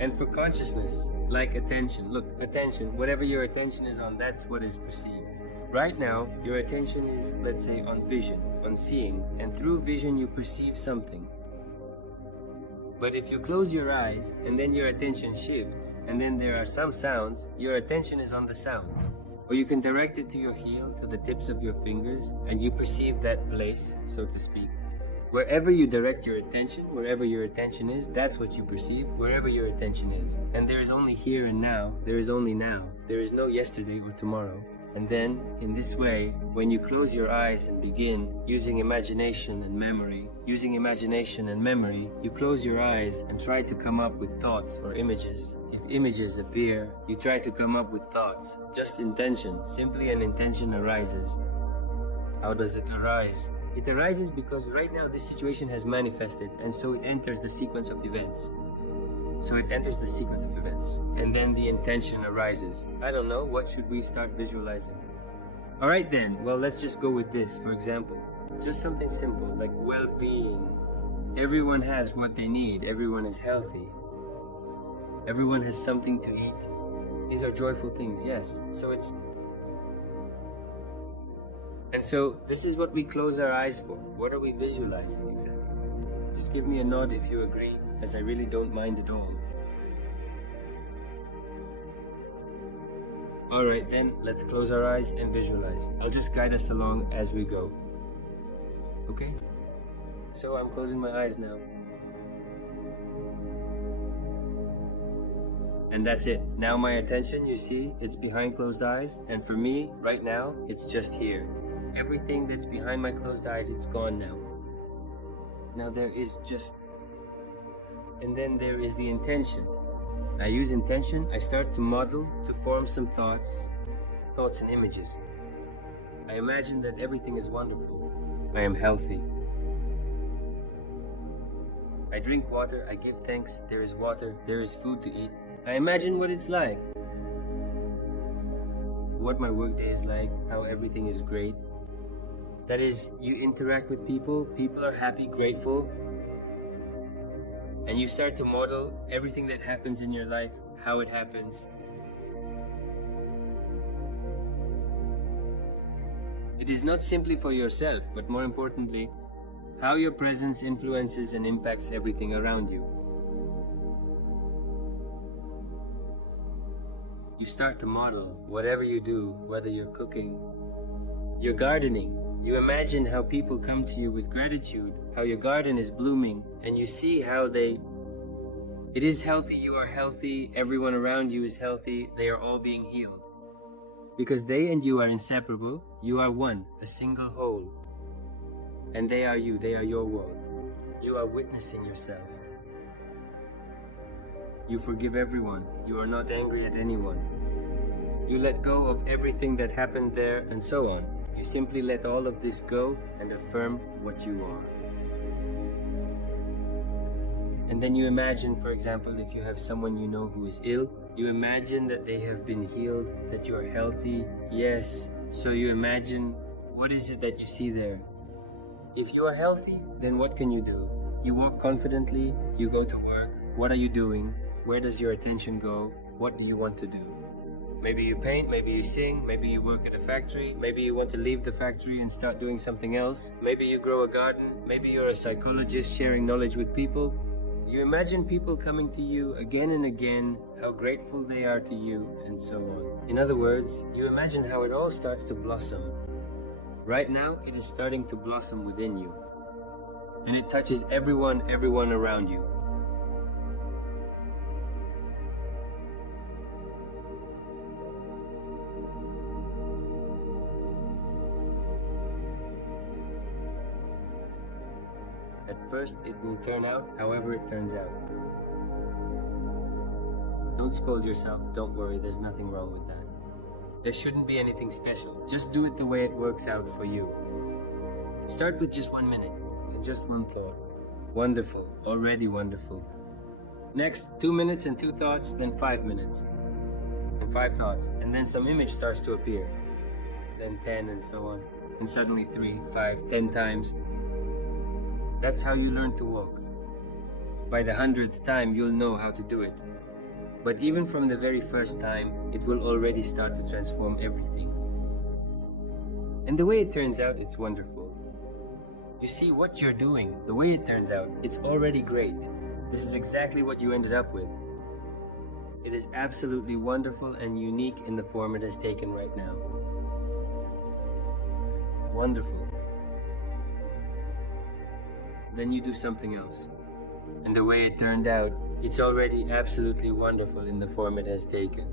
And for consciousness, like attention, look, attention, whatever your attention is on, that's what is perceived. Right now, your attention is, let's say, on vision, on seeing, and through vision you perceive something. But if you close your eyes and then your attention shifts, and then there are some sounds, your attention is on the sounds. Or you can direct it to your heel, to the tips of your fingers, and you perceive that place, so to speak. Wherever you direct your attention, wherever your attention is, that's what you perceive, wherever your attention is. And there is only here and now, there is only now. There is no yesterday or tomorrow. And then, in this way, when you close your eyes and begin using imagination and memory, you close your eyes and try to come up with thoughts or images. If images appear, you try to come up with thoughts. Just intention, simply an intention arises. How does it arise? It arises because right now this situation has manifested, and so it enters the sequence of events. And then the intention arises. I don't know, what should we start visualizing? Alright then, well, let's just go with this. For example, just something simple like well-being. Everyone has what they need. Everyone is healthy. Everyone has something to eat. These are joyful things, yes. And so this is what we close our eyes for. What are we visualizing exactly? Just give me a nod if you agree, as I really don't mind at all. Alright then, let's close our eyes and visualize. I'll just guide us along as we go. Okay? So I'm closing my eyes now. And that's it. Now my attention, you see, it's behind closed eyes. And for me, right now, it's just here. Everything that's behind my closed eyes, it's gone now. Now there is just... And then there is the intention. I use intention, I start to model, to form some thoughts and images. I imagine that everything is wonderful. I am healthy. I drink water, I give thanks, there is water, there is food to eat. I imagine what it's like. What my workday is like, how everything is great. That is, you interact with people, people are happy, grateful, and you start to model everything that happens in your life, how it happens. It is not simply for yourself, but more importantly, how your presence influences and impacts everything around you. You start to model whatever you do, whether you're cooking, you're gardening. You imagine how people come to you with gratitude, how your garden is blooming, and you see how it is healthy, you are healthy, everyone around you is healthy, they are all being healed. Because they and you are inseparable, you are one, a single whole. And they are you, they are your world. You are witnessing yourself. You forgive everyone, you are not angry at anyone. You let go of everything that happened there, and so on. You simply let all of this go and affirm what you are. And then you imagine, for example, if you have someone you know who is ill, you imagine that they have been healed, that you are healthy. Yes, so you imagine, what is it that you see there? If you are healthy, then what can you do? You walk confidently, you go to work. What are you doing? Where does your attention go? What do you want to do? Maybe you paint, maybe you sing, maybe you work at a factory, maybe you want to leave the factory and start doing something else. Maybe you grow a garden, maybe you're a psychologist sharing knowledge with people. You imagine people coming to you again and again, how grateful they are to you, and so on. In other words, you imagine how it all starts to blossom. Right now, it is starting to blossom within you. And it touches everyone around you. At first, it will turn out however it turns out. Don't scold yourself, don't worry, there's nothing wrong with that. There shouldn't be anything special, just do it the way it works out for you. Start with just 1 minute, and just one thought. Wonderful, already wonderful. Next, 2 minutes and 2 thoughts, then 5 minutes, and 5 thoughts, and then some image starts to appear. Then 10 and so on, and suddenly 3, 5, 10 times. That's how you learn to walk. By the 100th time, you'll know how to do it. But even from the very first time, it will already start to transform everything. And the way it turns out, it's wonderful. You see, what you're doing, the way it turns out, it's already great. This is exactly what you ended up with. It is absolutely wonderful and unique in the form it has taken right now. Wonderful. Then you do something else. And the way it turned out, it's already absolutely wonderful in the form it has taken.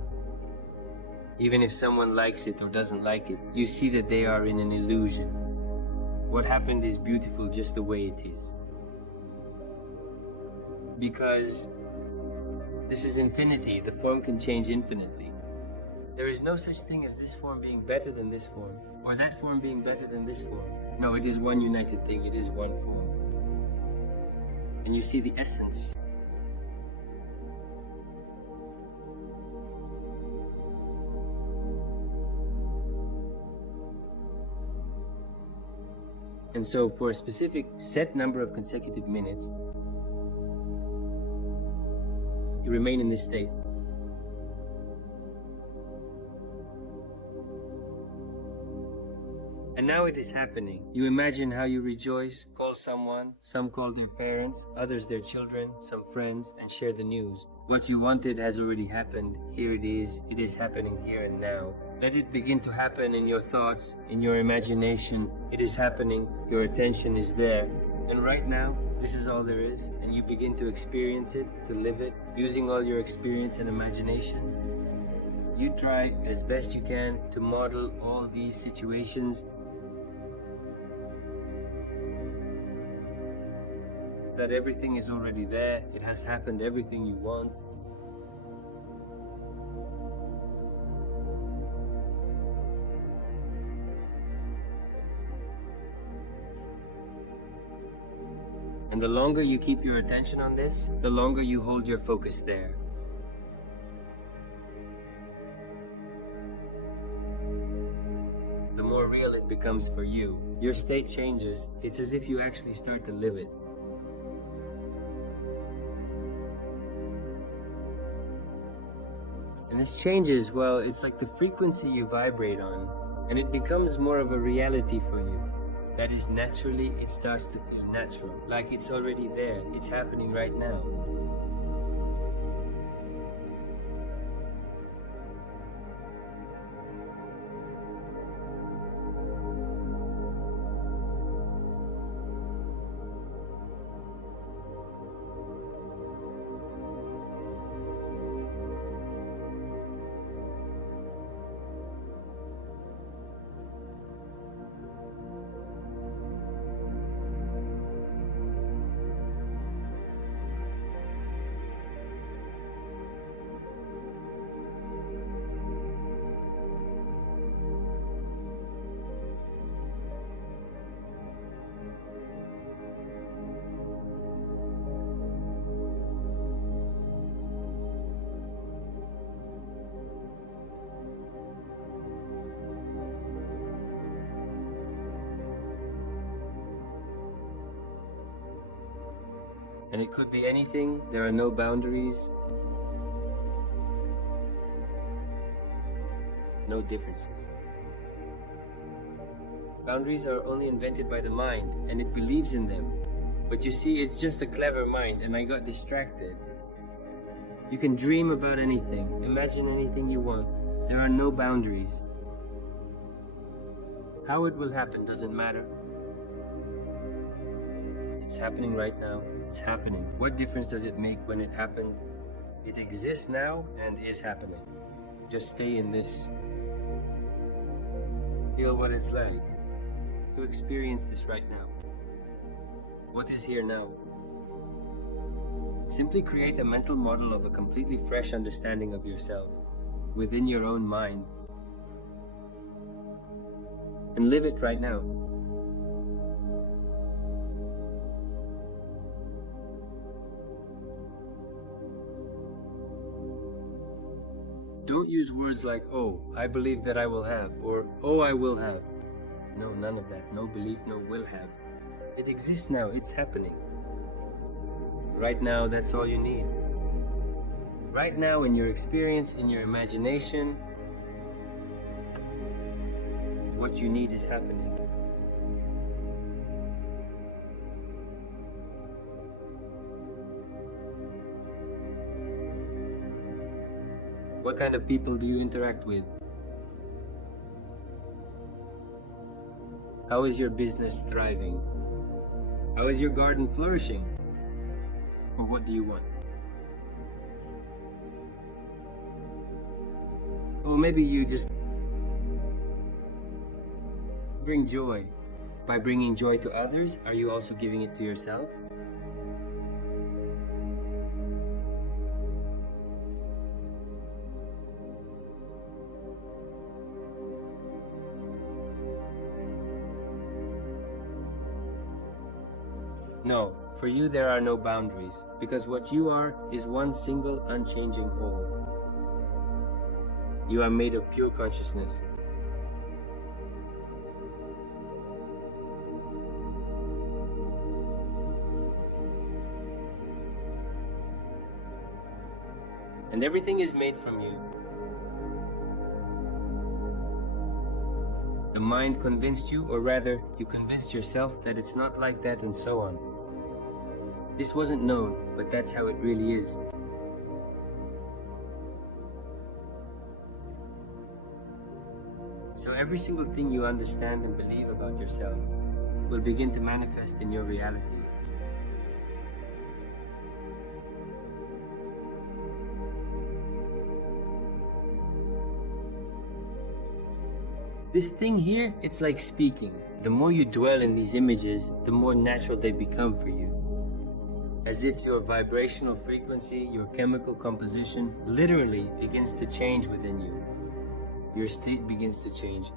Even if someone likes it or doesn't like it, you see that they are in an illusion. What happened is beautiful just the way it is. Because this is infinity, the form can change infinitely. There is no such thing as this form being better than this form, or that form being better than this form. No, it is one united thing, it is one form. And you see the essence. And so for a specific set number of consecutive minutes, you remain in this state. And now it is happening. You imagine how you rejoice, call someone, some call their parents, others their children, some friends, and share the news. What you wanted has already happened. Here it is happening here and now. Let it begin to happen in your thoughts, in your imagination. It is happening, your attention is there. And right now, this is all there is, and you begin to experience it, to live it, using all your experience and imagination. You try as best you can to model all these situations that everything is already there, it has happened, everything you want. And the longer you keep your attention on this, the longer you hold your focus there. The more real it becomes for you. Your state changes. It's as if you actually start to live it. And this changes, well, it's like the frequency you vibrate on, and it becomes more of a reality for you. That is, naturally, it starts to feel natural, like it's already there, it's happening right now. And it could be anything, there are no boundaries, no differences. Boundaries are only invented by the mind, and it believes in them. But you see, it's just a clever mind, and I got distracted. You can dream about anything, imagine anything you want. There are no boundaries. How it will happen doesn't matter. It's happening right now. It's happening. What difference does it make when it happened? It exists now and is happening. Just stay in this. Feel what it's like to experience this right now. What is here now? Simply create a mental model of a completely fresh understanding of yourself within your own mind and live it right now. Don't use words like, oh, I believe that I will have, or oh, I will have. No, none of that. No belief, no will have. It exists now. It's happening. Right now, that's all you need. Right now, in your experience, in your imagination, what you need is happening. What kind of people do you interact with? How is your business thriving? How is your garden flourishing? Or what do you want? Or maybe you just bring joy. By bringing joy to others, are you also giving it to yourself? No, for you there are no boundaries, because what you are is one single unchanging whole. You are made of pure consciousness. And everything is made from you. The mind convinced you, or rather, you convinced yourself that it's not like that, and so on. This wasn't known, but that's how it really is. So every single thing you understand and believe about yourself will begin to manifest in your reality. This thing here, it's like speaking. The more you dwell in these images, the more natural they become for you. As if your vibrational frequency, your chemical composition, literally begins to change within you. Your state begins to change.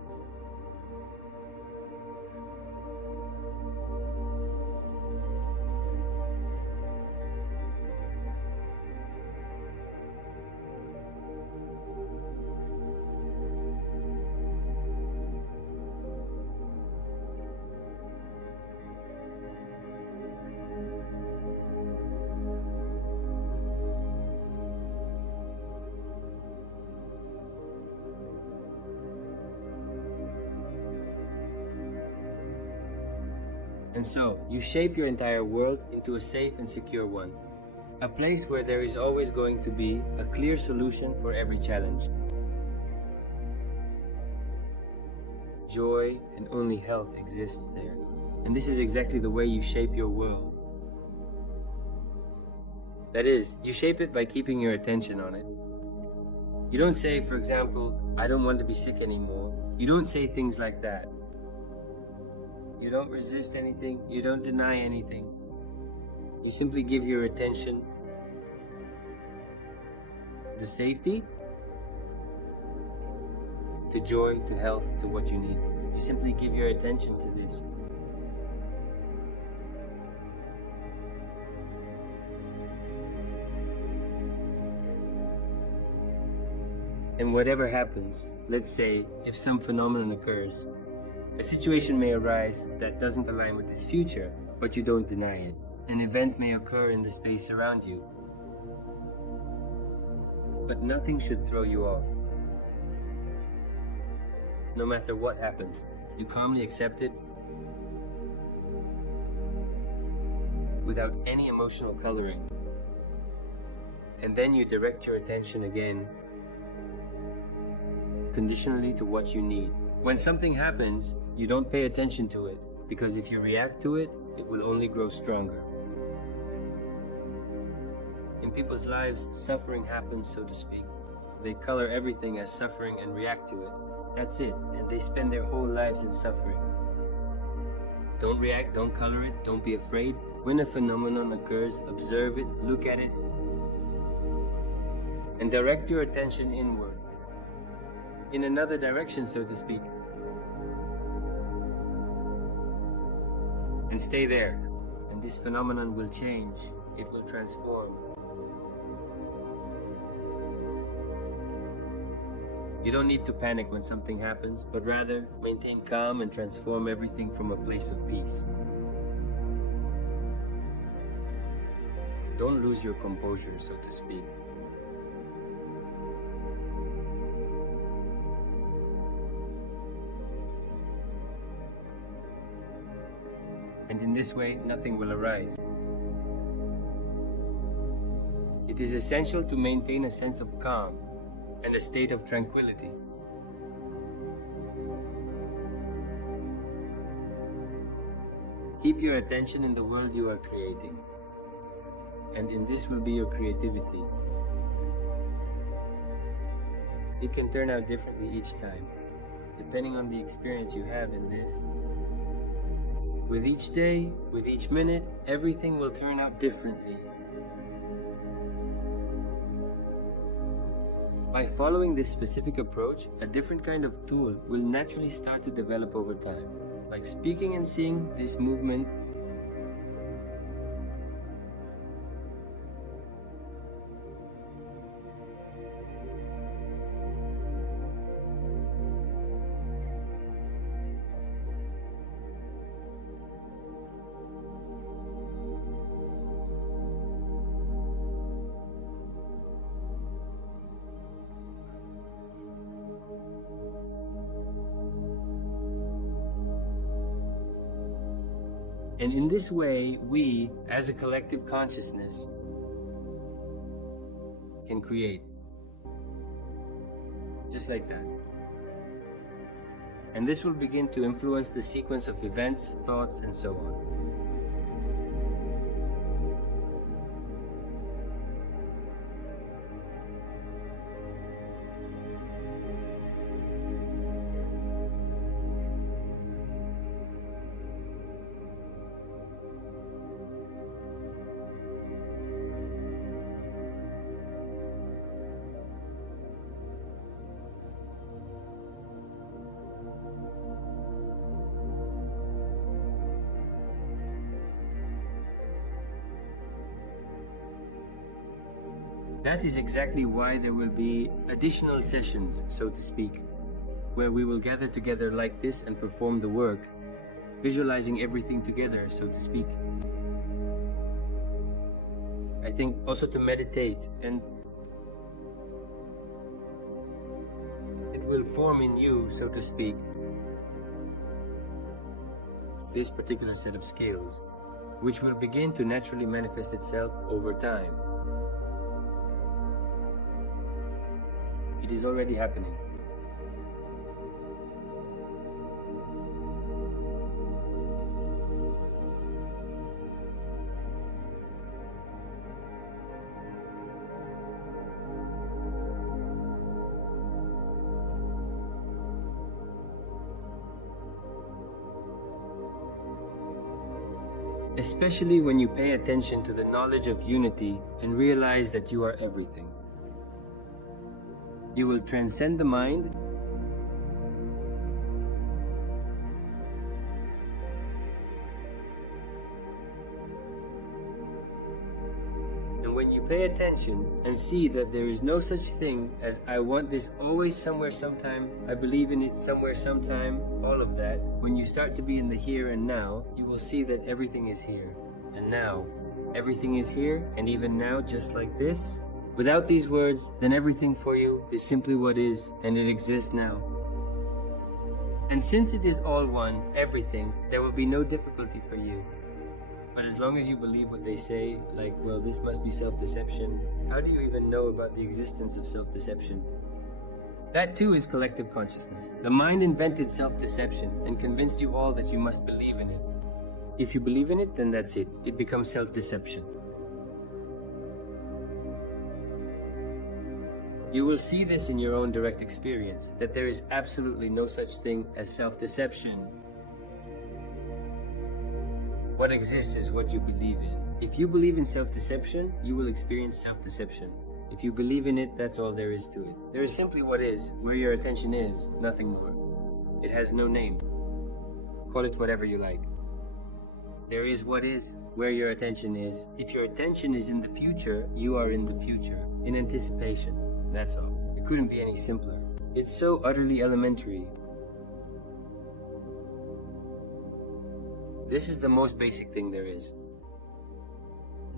And so, you shape your entire world into a safe and secure one. A place where there is always going to be a clear solution for every challenge. Joy and only health exists there. And this is exactly the way you shape your world. That is, you shape it by keeping your attention on it. You don't say, for example, I don't want to be sick anymore. You don't say things like that. You don't resist anything, you don't deny anything. You simply give your attention to safety, to joy, to health, to what you need. You simply give your attention to this. And whatever happens, let's say if some phenomenon occurs, a situation may arise that doesn't align with this future, but you don't deny it. An event may occur in the space around you, but nothing should throw you off. No matter what happens, you calmly accept it without any emotional coloring. And then you direct your attention again, conditionally to what you need. When something happens, you don't pay attention to it, because if you react to it, it will only grow stronger. In people's lives, suffering happens, so to speak. They color everything as suffering and react to it. That's it, and they spend their whole lives in suffering. Don't react, don't color it, don't be afraid. When a phenomenon occurs, observe it, look at it, and direct your attention inward. In another direction, so to speak. And stay there, and this phenomenon will change. It will transform. You don't need to panic when something happens, but rather maintain calm and transform everything from a place of peace. Don't lose your composure, so to speak. And in this way, nothing will arise. It is essential to maintain a sense of calm and a state of tranquility. Keep your attention in the world you are creating, and in this will be your creativity. It can turn out differently each time, depending on the experience you have in this. With each day, with each minute, everything will turn out differently. By following this specific approach, a different kind of tool will naturally start to develop over time. Like speaking and seeing this movement. And in this way, we, as a collective consciousness, can create. Just like that. And this will begin to influence the sequence of events, thoughts, and so on. That is exactly why there will be additional sessions, so to speak, where we will gather together like this and perform the work, visualizing everything together, so to speak. I think also to meditate, and it will form in you, so to speak, this particular set of skills, which will begin to naturally manifest itself over time. It is already happening. Especially when you pay attention to the knowledge of unity and realize that you are everything. You will transcend the mind and when you pay attention and see that there is no such thing as I want this always somewhere sometime, I believe in it somewhere sometime, all of that, when you start to be in the here and now, you will see that everything is here and now. Everything is here and even now, just like this. Without these words, then everything for you is simply what is, and it exists now. And since it is all one, everything, there will be no difficulty for you. But as long as you believe what they say, like, well, this must be self-deception, how do you even know about the existence of self-deception? That too is collective consciousness. The mind invented self-deception and convinced you all that you must believe in it. If you believe in it, then that's it. It becomes self-deception. You will see this in your own direct experience, that there is absolutely no such thing as self-deception. What exists is what you believe in. If you believe in self-deception, you will experience self-deception. If you believe in it, that's all there is to it. There is simply what is, where your attention is, nothing more. It has no name. Call it whatever you like. There is what is, where your attention is. If your attention is in the future, you are in the future, in anticipation. That's all. It couldn't be any simpler. It's so utterly elementary. This is the most basic thing there is.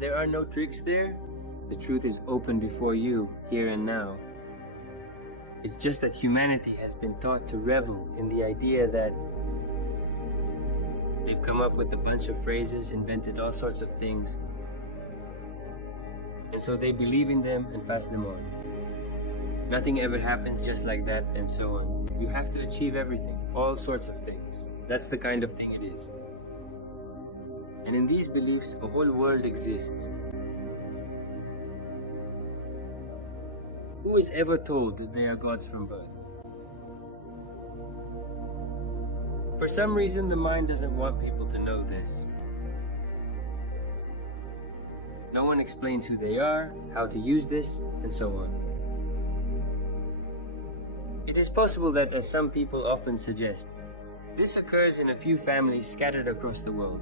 there are no tricks there. The truth is open before you, here and now. It's just that humanity has been taught to revel in the idea that they've come up with a bunch of phrases, invented all sorts of things, and so they believe in them and pass them on. Nothing ever happens just like that, and so on. You have to achieve everything, all sorts of things. That's the kind of thing it is. And in these beliefs, a whole world exists. Who is ever told that they are gods from birth? For some reason, the mind doesn't want people to know this. No one explains who they are, how to use this, and so on. It is possible that, as some people often suggest, this occurs in a few families scattered across the world.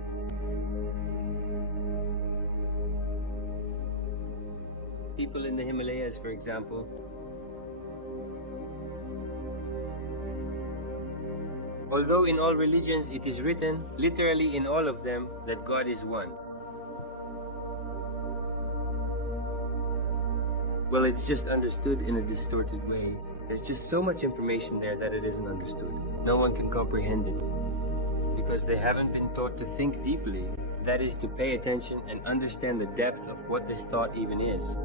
People in the Himalayas, for example, although in all religions it is written, literally in all of them, that God is one. Well, it's just understood in a distorted way. There's just so much information there that it isn't understood. No one can comprehend it, because they haven't been taught to think deeply. That is, to pay attention and understand the depth of what this thought even is.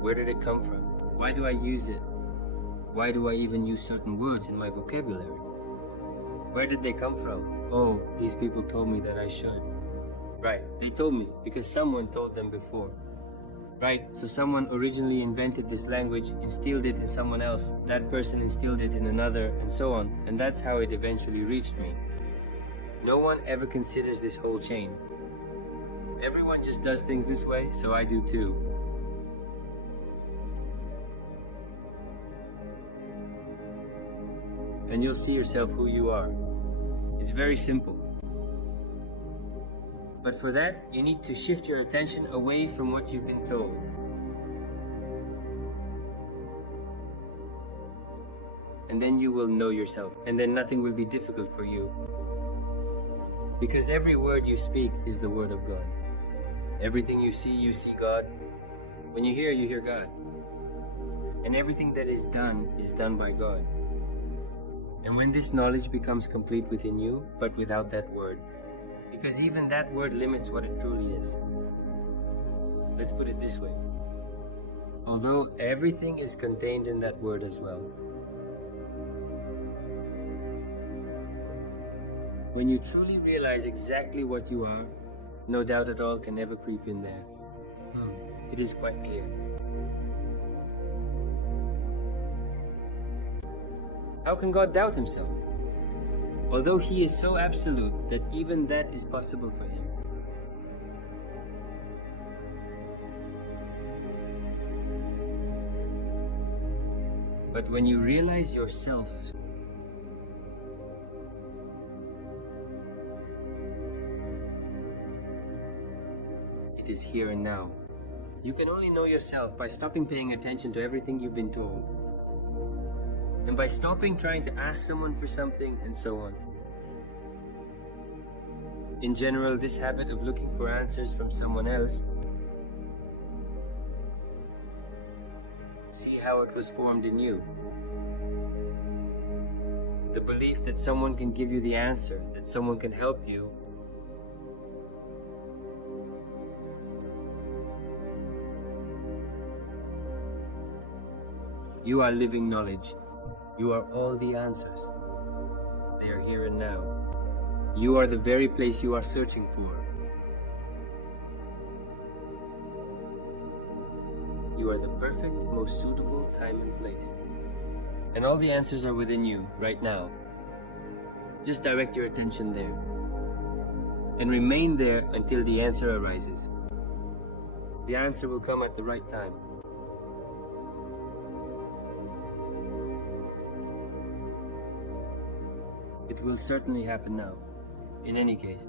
Where did it come from? Why do I use it? Why do I even use certain words in my vocabulary? Where did they come from? Oh, these people told me that I should. Right, they told me because someone told them before. Right, so someone originally invented this language, instilled it in someone else, that person instilled it in another, and so on, and that's how it eventually reached me. No one ever considers this whole chain. Everyone just does things this way, so I do too. And you'll see yourself who you are. It's very simple. But for that, you need to shift your attention away from what you've been told. And then you will know yourself, and then nothing will be difficult for you. Because every word you speak is the word of God. Everything you see God. When you hear God. And everything that is done by God. And when this knowledge becomes complete within you, but without that word, because even that word limits what it truly is. Let's put it this way. Although everything is contained in that word as well. When you truly realize exactly what you are, no doubt at all can ever creep in there. It is quite clear. How can God doubt himself? Although he is so absolute that even that is possible for him. But when you realize yourself, it is here and now. You can only know yourself by stopping paying attention to everything you've been told. And by stopping trying to ask someone for something, and so on. In general, this habit of looking for answers from someone else, see how it was formed in you. The belief that someone can give you the answer, that someone can help you. You are living knowledge. You are all the answers. They are here and now. You are the very place you are searching for. You are the perfect, most suitable time and place. And all the answers are within you, right now. Just direct your attention there. And remain there until the answer arises. The answer will come at the right time. It will certainly happen now, in any case.